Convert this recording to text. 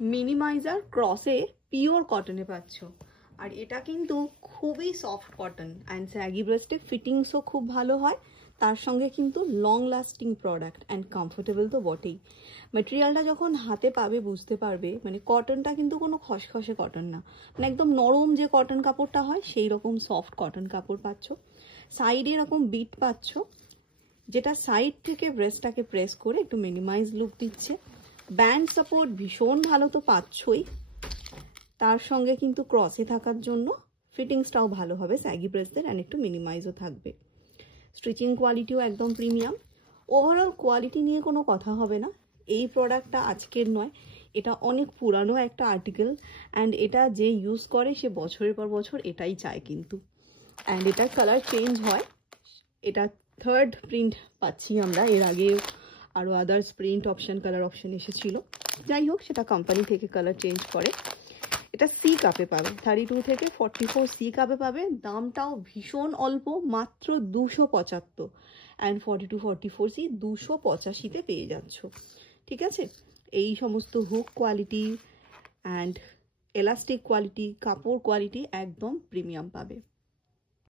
Minimiser ক্রসে pure কটনে পাচ্ছ। আর এটা কিন্তু খুবই সফট কটন অ্যান্ড স্যাগি ব্রেস্টে ফিটিংসও খুব ভালো হয়, তার সঙ্গে কিন্তু long lasting product and comfortable তো বটেই। ম্যাটেরিয়ালটা যখন হাতে পাবে বুঝতে পারবে মানে কটনটা কিন্তু কোনো খসখসে কটন না, মানে একদম নরম যে কটন কাপড়টা হয় সেই রকম সফট কটন কাপড় পাচ্ছ। সাইডে এরকম বিট পাচ্ছ, যেটা সাইড থেকে ব্রেস্টটাকে প্রেস করে একটু মিনিমাইজ লুক দিচ্ছে। ব্যান্ড সাপোর্ট ভীষণ ভালো তো পাচ্ছই, তার সঙ্গে কিন্তু ক্রসে থাকার জন্য ফিটিংসটাও ভালো হবে স্যাগি ব্রেস্টদের, অ্যান্ড একটু মিনিমাইজও থাকবে। স্টিচিং কোয়ালিটিও একদম প্রিমিয়াম। ওভারঅল কোয়ালিটি নিয়ে কোনো কথা হবে না। এই প্রোডাক্টটা আজকের নয়, এটা অনেক পুরানো একটা আর্টিকেল, অ্যান্ড এটা যে ইউজ করে সে বছরের পর বছর এটাই চায় কিন্তু। অ্যান্ড এটার কালার চেঞ্জ হয়, এটা 3rd প্রিন্ট পাচ্ছি আমরা, এর আগে আরও others print option colour option এসেছিল। যাই হোক, সেটা কোম্পানি থেকে কালার চেঞ্জ করে। এটা সি কাপে পাবে, 32 থেকে 44 সি কাপে পাবে। দামটাও ভীষণ অল্প, মাত্র 275, অ্যান্ড 42-44 সি 285-তে পেয়ে যাচ্ছ। ঠিক আছে, এই সমস্ত hook quality and elastic quality, কাপড় কোয়ালিটি একদম প্রিমিয়াম পাবে।